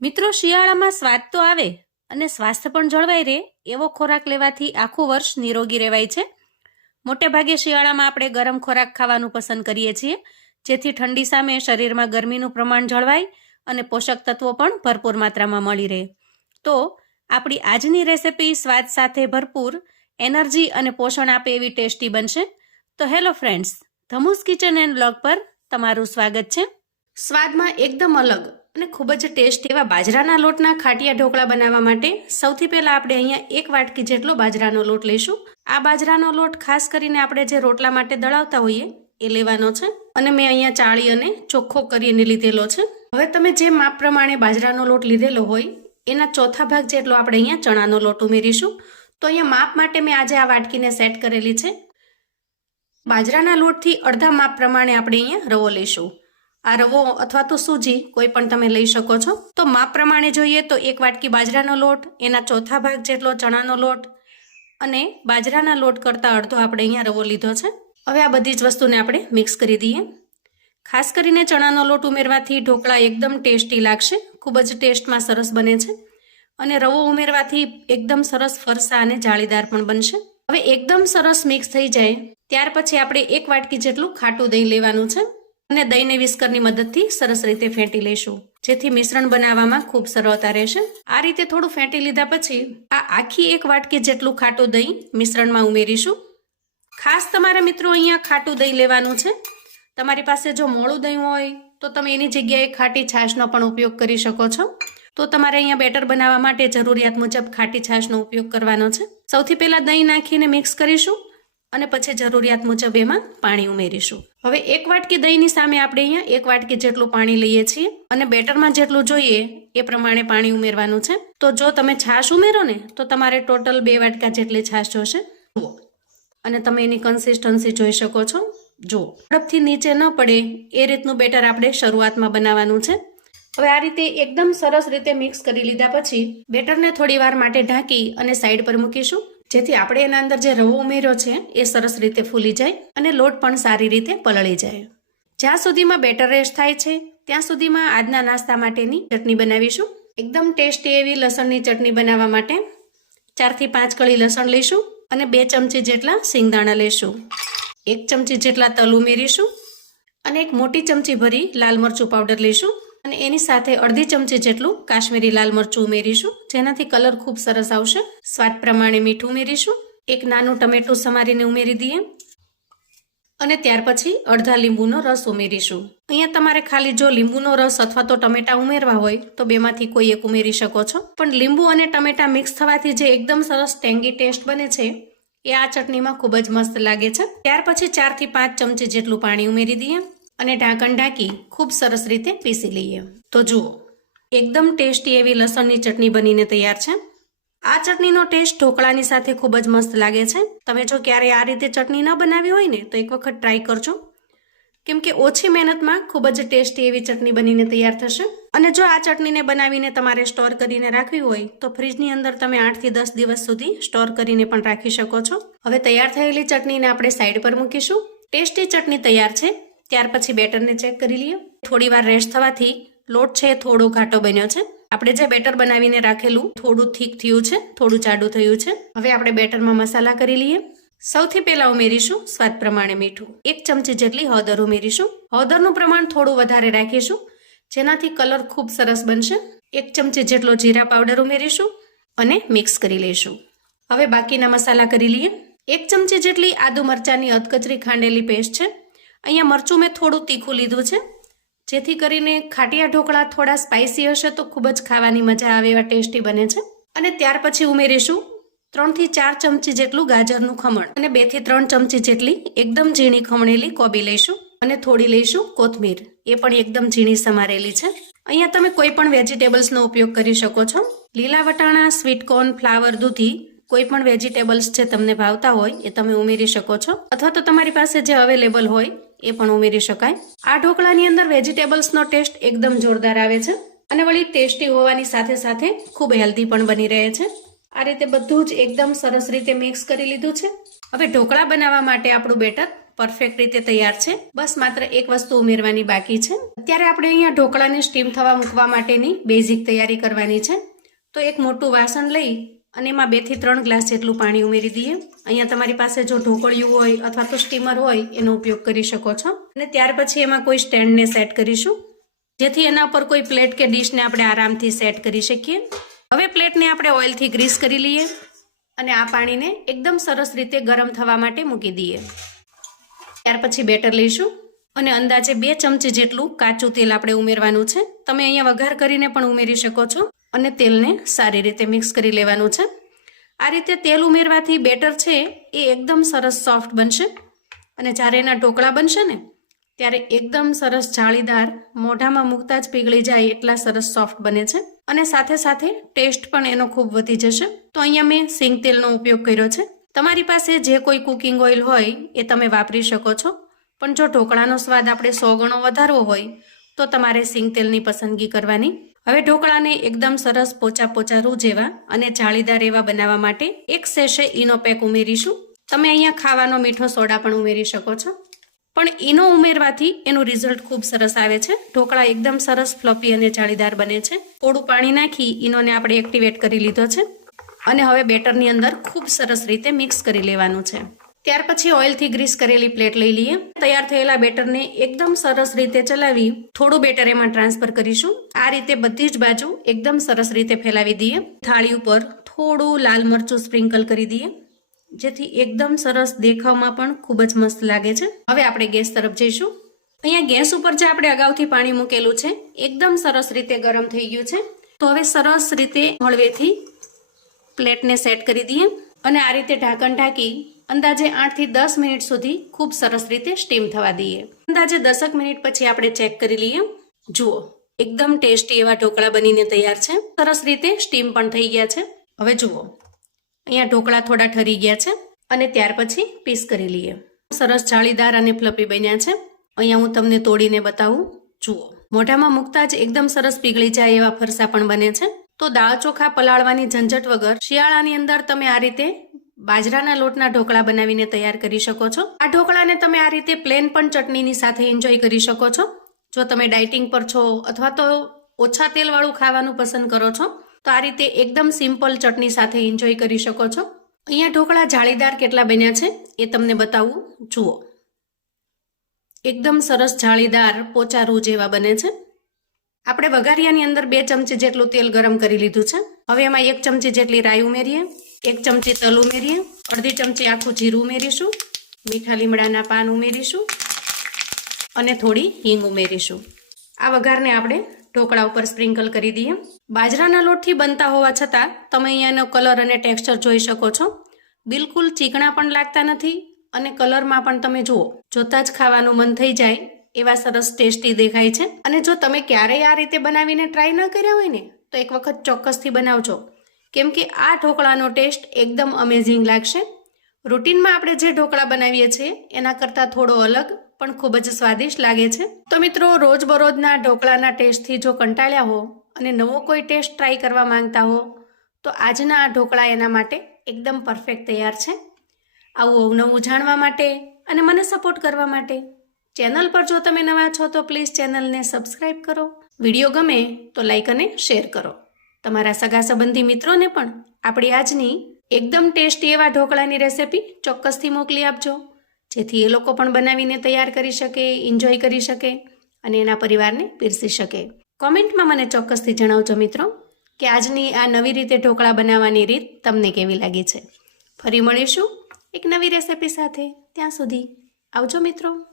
મિત્રો, શિયાળામાં સ્વાદ તો આવે અને સ્વાસ્થ્ય પણ જળવાઈ રહે એવો ખોરાક લેવાથી આખું વર્ષ નિરોગી રહેવાય છે. મોટે ભાગે શિયાળામાં આપણે ગરમ ખોરાક ખાવાનું પસંદ કરીએ છીએ, જેથી ઠંડી સામે શરીરમાં ગરમીનું પ્રમાણ જળવાય અને પોષક તત્વો પણ ભરપૂર માત્રામાં મળી રહે. તો આપણી આજની રેસિપી સ્વાદ સાથે ભરપૂર, એનર્જી અને પોષણ આપે એવી ટેસ્ટી બનશે. તો hello friends ધમુસ kitchen and blog પર તમારું સ્વાગત છે. સ્વાદમાં એકદમ અલગ અને ખૂબ જ ટેસ્ટ એવા બાજરાના લોટના ખાટિયા ઢોકળા બનાવવા માટે સૌથી પહેલાં આપણે અહીંયા એક વાટકી જેટલો બાજરાનો લોટ લઈશું. આ બાજરાનો લોટ ખાસ કરીને આપણે જે રોટલા માટે દળાવતા હોઈએ એ લેવાનો છે અને મેં અહીંયા ચાળી અને ચોખ્ખો કરીને લીધેલો છે. હવે તમે જે માપ પ્રમાણે બાજરાનો લોટ લીધેલો હોય, એના ચોથા ભાગ જેટલો આપણે અહીંયા ચણાનો લોટ ઉમેરીશું. તો અહીંયા માપ માટે મેં આજે આ વાટકીને સેટ કરેલી છે. બાજરાના લોટથી અડધા માપ પ્રમાણે આપણે અહીંયા રવો લઈશું. આ રવો અથવા તો સૂજી કોઈ પણ તમે લઈ શકો છો. તો માપ પ્રમાણે જોઈએ તો એક વાટકી બાજરાનો લોટ, એના ચોથા ભાગ જેટલો ચણાનો લોટ અને બાજરાના લોટ કરતાં અડધો આપણે અહીંયા રવો લીધો છે. હવે આ બધી જ વસ્તુને આપણે મિક્સ કરી દઈએ. ખાસ કરીને ચણાનો લોટ ઉમેરવાથી ઢોકળા એકદમ ટેસ્ટી લાગશે, ખૂબ જ ટેસ્ટમાં સરસ બને છે અને રવો ઉમેરવાથી એકદમ સરસ ફરસા અને જાળીદાર પણ બનશે. હવે એકદમ સરસ મિક્સ થઈ જાય, ત્યાર પછી આપણે એક વાટકી જેટલું ખાટું દહીં લેવાનું છે. અને દહીંને વિસ્કરની મદદથી સરસ રીતે ફેંટી લઈશું. જેથી મિશ્રણ બનાવવામાં ખૂબ સરળતા રહેશે. આ રીતે થોડું ફેંટી લીધા પછી આ આખી એક વાટકી જેટલું ખાટું દહીં મિશ્રણમાં ઉમેરીશું. ખાસ તમારે મિત્રો અહીંયા ખાટું દહીં લેવાનું છે. તમારી પાસે જો મોળું દહીં હોય, તો તમે એની જગ્યાએ ખાટી છાશનો પણ ઉપયોગ કરી શકો છો. તો તમારે અહીંયા બેટર બનાવવા માટે જરૂરિયાત મુજબ ખાટી છાશનો ઉપયોગ કરવાનો છે. સૌથી પહેલાં દહીં નાખીને મિક્સ કરીશું. અને પછી જરૂરિયાત મુજબ એમાં પાણી ઉમેરીશું. હવે એક વાટકી દહીંની સામે આપણે અહીંયા એક વાટકી જેટલું પાણી લઈએ છીએ અને બેટરમાં જેટલું જોઈએ એ પ્રમાણે પાણી ઉમેરવાનું છે. તો જો તમે છાશ ઉમેરો ને, તો તમારે ટોટલ બે વાટકા જેટલી છાશ જોશે. જુઓ. અને તમે એની કન્સિસ્ટન્સી જોઈ શકો છો. જુઓ. ઝડપથી નીચે ન પડે એ રીતનું બેટર આપણે શરૂઆતમાં બનાવવાનું છે. હવે આ રીતે એકદમ સરસ રીતે મિક્સ કરી લીધા પછી બેટરને થોડી વાર માટે ઢાંકી અને સાઈડ પર મૂકીશું. જેથી આપણે એના અંદર જે રવો ઉમેર્યો છે, એ સરસ રીતે ફૂલી જાય અને લોટ પણ સારી રીતે પલળી જાય. જ્યાં સુધીમાં બેટર રેસ્ટ થાય છે, ત્યાં સુધીમાં આજના નાસ્તા માટેની ચટણી બનાવીશું. એકદમ ટેસ્ટી એવી લસણની ચટણી બનાવવા માટે ચારથી પાંચ કળી લસણ લઈશું અને બે ચમચી જેટલા સિંગદાણા લઈશું. એક ચમચી જેટલા તલ ઉમેરીશું અને એક મોટી ચમચી ભરી લાલ મરચું પાવડર લઈશું. અને એની સાથે અડધી ચમચી જેટલું કાશ્મીરી લાલ મરચું ઉમેરીશું, જેનાથી કલર ખૂબ સરસ આવશે. સ્વાદ પ્રમાણે મીઠું ઉમેરીશું. એક નાનું ટમેટું સમારીને ઉમેરી દઈએ. અને ત્યાર પછી અડધા લીંબુનો રસ ઉમેરીશું. અહીંયા તમારે ખાલી જો લીંબુનો રસ અથવા તો ટમેટા ઉમેરવા હોય, તો બેમાંથી કોઈ એક ઉમેરી શકો છો. પણ લીંબુ અને ટમેટા મિક્સ થવાથી જે એકદમ સરસ ટેંગી ટેસ્ટ બને છે, એ આ ચટણીમાં ખૂબ જ મસ્ત લાગે છે. ત્યાર પછી ચારથી પાંચ ચમચી જેટલું પાણી ઉમેરી દઈએ. અને ઢાંકણ ઢાંકી ખૂબ સરસ રીતે પીસી લઈએ. તો જુઓ, એકદમ ટેસ્ટી એવી લસણની ચટણી બનીને તૈયાર છે. આ ચટણીનો ટેસ્ટ ઢોકળાની સાથે ખૂબ જ મસ્ત લાગે છે. તમે જો ક્યારે આ રીતે ચટણી ન બનાવી હોય ને, તો એક વખત ટ્રાય કરજો. કેમ કે ઓછી મહેનતમાં ખૂબ જ ટેસ્ટી એવી ચટણી બનીને તૈયાર થશે. અને જો આ ચટણીને બનાવીને તમારે સ્ટોર કરીને રાખવી હોય, તો ફ્રીજની અંદર તમે આઠથી દસ દિવસ સુધી સ્ટોર કરીને પણ રાખી શકો છો. હવે તૈયાર થયેલી ચટણીને આપણે સાઈડ પર મૂકીશું. ટેસ્ટી ચટણી તૈયાર છે. ત્યાર પછી બેટરને ચેક કરી લઈએ. થોડી વાર રેસ્ટ થવાથી લોટ છે એ થોડો ઘાટો બન્યો છે. આપણે જે બેટર બનાવીને રાખેલું થોડું થીક થયું છે, થોડું જાડું થયું છે. હવે આપણે બેટરમાં મસાલા કરી લઈએ. સૌથી પહેલા ઉમેરીશું સ્વાદ પ્રમાણે મીઠું. એક ચમચી જેટલી હળદર ઉમેરીશું. હળદરનું પ્રમાણ થોડું વધારે રાખીશું, જેનાથી કલર ખૂબ સરસ બનશે. એક ચમચી જેટલો જીરા પાવડર ઉમેરીશું અને મિક્સ કરી લઈશું. હવે બાકીના મસાલા કરી લઈએ. એક ચમચી જેટલી આદુ મરચાંની અધકચરી ખાંડેલી પેસ્ટ છે. અહીંયા મરચું મેં થોડું તીખું લીધું છે. જેથી કરીને ખાટિયા ઢોકળા થોડા સ્પાઇસી હશે તો ખૂબ જ ખાવાની મજા આવે એવા ટેસ્ટી બને છે. અને ત્યાર પછી ઉમેરીશું ત્રણથી ચાર ચમચી જેટલું ગાજરનું ખમણ અને બેથી ત્રણ ચમચી જેટલી એકદમ ઝીણી ખમણેલી કોબી લઈશું અને થોડી લઈશું કોથમીર. એ પણ એકદમ ઝીણી સમારેલી છે. અહીંયા તમે કોઈ પણ વેજીટેબલ્સનો ઉપયોગ કરી શકો છો. લીલા વટાણા સ્વીટકોર્ન ફ્લાવર, દૂધી કોઈ પણ વેજીટેબલ્સ જે તમને ભાવતા હોય એ તમે ઉમેરી શકો છો. અથવા તો તમારી પાસે જે અવેલેબલ હોય એ પણ ઉમેરી શકાય. આ ઢોકળાની અંદર વેજીટેબલ્સનો ટેસ્ટ એકદમ જોરદાર આવે છે અને વળી ટેસ્ટી હોવાની સાથે સાથે ખૂબ હેલ્ધી પણ બની રહે છે. આ રીતે બધું જ એકદમ સરસ રીતે મિક્સ કરી લીધું છે. હવે ઢોકળા બનાવવા માટે આપણું બેટર પરફેક્ટ રીતે તૈયાર છે. બસ માત્ર એક વસ્તુ ઉમેરવાની બાકી છે. અત્યારે આપણે અહીંયા ઢોકળાને સ્ટીમ થવા મૂકવા માટેની બેઝિક તૈયારી કરવાની છે. તો એક મોટું વાસણ લઈ અને એમાં બેથી ત્રણ ગ્લાસ જેટલું પાણી ઉમેરી દઈએ. અહીંયા તમારી પાસે જો ઢોકળિયું હોય અથવા તો સ્ટીમર હોય, એનો ઉપયોગ કરી શકો છો. અને ત્યાર પછી એમાં કોઈ સ્ટેન્ડને સેટ કરીશું. જેથી એના પર કોઈ પ્લેટ કે ડીશને આપણે આરામથી સેટ કરી શકીએ. હવે પ્લેટને આપણે ઓઇલથી ગ્રીસ કરી લઈએ અને આ પાણીને એકદમ સરસ રીતે ગરમ થવા માટે મૂકી દઈએ. ત્યાર પછી બેટર લઈશું અને અંદાજે બે ચમચી જેટલું કાચું તેલ આપણે ઉમેરવાનું છે. તમે અહીંયા વઘાર કરીને પણ ઉમેરી શકો છો. અને તેલને સારી રીતે મિક્સ કરી લેવાનું છે. આ રીતે તેલ ઉમેરવાથી બેટર છે, એ એકદમ સરસ સોફ્ટ બનશે. અને જ્યારે એના ઢોકળા બનશે ને, ત્યારે એકદમ સરસ જાળીદાર, મોઢામાં મૂકતા જ પીગળી જાય એટલા સરસ સોફ્ટ બને છે. અને સાથે સાથે ટેસ્ટ પણ એનો ખૂબ વધી જશે. તો અહીંયા મેં સિંગ તેલનો ઉપયોગ કર્યો છે. તમારી પાસે જે કોઈ કુકિંગ ઓઇલ હોય, એ તમે વાપરી શકો છો. પણ જો ઢોકળાનો સ્વાદ આપણે સો ગણો વધારવો હોય, તો તમારે સિંગ તેલની પસંદગી કરવાની હવે ઢોકળાને એકદમ સરસ પોચા પોચા રૂ જેવા અને જાળીદાર એવા બનાવવા માટે એક સેશે ઈનો પેક ઉમેરીશું. તમે અહીંયા ખાવાનો મીઠો સોડા પણ ઉમેરી શકો છો. પણ ઈનો ઉમેરવાથી એનું રિઝલ્ટ ખૂબ સરસ આવે છે. ઢોકળા એકદમ સરસ ફ્લફી અને જાળીદાર બને છે. થોડું પાણી નાખી ઈનોને આપણે એક્ટિવેટ કરી લીધો છે. અને હવે બેટરની અંદર ખૂબ સરસ રીતે મિક્સ કરી લેવાનું છે. ત્યાર પછી ઓઇલથી ગ્રીસ કરેલી પ્લેટ લઈ લઈએ. તૈયાર થયેલા બેટરને એકદમ સરસ રીતે ચલાવી થોડું બેટર એમાં ટ્રાન્સફર કરીશું. આ રીતે બધી જ બાજુ એકદમ સરસ રીતે ફેલાવી દઈએ. થાળી ઉપર થોડું લાલ મરચું સ્પ્રિંકલ કરી દઈએ. જેથી એકદમ સરસ દેખાવમાં પણ ખૂબ જ મસ્ત લાગે છે. હવે આપણે ગેસ તરફ જઈશું. અહીંયા ગેસ ઉપર જે આપણે અગાઉથી પાણી મૂકેલું છે, એકદમ સરસ રીતે ગરમ થઈ ગયું છે. તો હવે સરસ રીતે હળવેથી પ્લેટને સેટ કરી દઈએ અને આ રીતે ઢાંકણ ઢાંકી અંદાજે આઠથી દસ મિનિટ સુધી ખૂબ સરસ રીતે સ્ટીમ થવા દઈએ. અંદાજે દસક મિનિટ પછી આપણે ચેક કરી લઈએ. જુઓ એકદમ ટેસ્ટી એવા ઢોકળા બનીને તૈયાર છે. સરસ રીતે સ્ટીમ પણ થઈ ગયા છે. હવે જુઓ. અહીંયા ઢોકળા થોડા ઠરી ગયા છે અને ત્યાર પછી પીસ કરી લઈએ. સરસ જાળીદાર અને ફ્લપી બન્યા છે. અહીંયા હું તમને તોડીને બતાવું. જુઓ. મોઢામાં મૂકતા જ એકદમ સરસ પીગળી જાય એવા ફરસા પણ બને છે. તો દાળ ચોખા પલાળવાની ઝંઝટ વગર શિયાળાની અંદર તમે આ રીતે બાજરાના લોટના ઢોકળા બનાવીને તૈયાર કરી શકો છો. આ ઢોકળાને તમે આ રીતે પ્લેન પણ ચટણીની સાથે એન્જોય કરી શકો છો. જો તમે ડાયટિંગ પર છો અથવા તો ઓછા તેલવાળું ખાવાનું પસંદ કરો છો, તો આ રીતે એકદમ સિમ્પલ ચટણી સાથે એન્જોય કરી શકો છો. અહીંયા ઢોકળા જાળીદાર કેટલા બન્યા છે એ તમને બતાવું. જુઓ. એકદમ સરસ જાળીદાર પોચા રૂ જેવા બને છે. આપણે વઘારિયાની અંદર બે ચમચી જેટલું તેલ ગરમ કરી લીધું છે. હવે એમાં એક ચમચી જેટલી રાઈ ઉમેરીએ, એક ચમચી તલ ઉમેરીએ, અડધી ચમચી આખું જીરું ઉમેરીશું, મીઠા લીમડાના પાન ઉમેરીશું અને થોડી હિંગ ઉમેરીશું. આ વઘારને આપણે ઢોકળા ઉપર સ્પ્રિંકલ કરી દઈએ. બાજરાના લોટથી બનતા હોવા છતાં તમે અહીંયાનો કલર અને ટેક્સચર જોઈ શકો છો. બિલકુલ ચીકણા પણ લાગતા નથી અને કલરમાં પણ તમે જુઓ, જોતા જ ખાવાનું મન થઈ જાય એવા સરસ ટેસ્ટી દેખાય છે. અને જો તમે ક્યારેય આ રીતે બનાવીને ટ્રાય ન કર્યા હોય ને, તો એક વખત ચોક્કસથી બનાવજો. કેમ કે આ ઢોકળાનો ટેસ્ટ એકદમ અમેઝિંગ લાગશે. રૂટીનમાં આપણે જે ઢોકળા બનાવીએ છીએ, એના કરતાં થોડો અલગ પણ ખૂબ જ સ્વાદિષ્ટ લાગે છે. તો મિત્રો, રોજબરોજના ઢોકળાના ટેસ્ટથી જો કંટાળ્યા હો અને નવો કોઈ ટેસ્ટ ટ્રાય કરવા માંગતા હો, તો આજના આ ઢોકળા એના માટે એકદમ પરફેક્ટ તૈયાર છે. આવું નવું જાણવા માટે અને મને સપોર્ટ કરવા માટે ચેનલ પર જો તમે નવા છો, તો પ્લીઝ ચેનલને સબસ્ક્રાઈબ કરો. વીડિયો ગમે તો લાઈક અને શેર કરો. તમારા સગા સંબંધી મિત્રોને પણ આપણી આજની એકદમ ટેસ્ટી એવા ઢોકળાની રેસિપી ચોક્કસથી મોકલી આપજો. જેથી એ લોકો પણ બનાવીને તૈયાર કરી શકે એન્જોય કરી શકે અને એના પરિવારને પીરસી શકે. કોમેન્ટમાં મને ચોક્કસથી જણાવજો મિત્રો કે આજની આ નવી રીતે ઢોકળા બનાવવાની રીત તમને કેવી લાગી છે. ફરી મળીશું એક નવી રેસિપી સાથે. ત્યાં સુધી આવજો મિત્રો.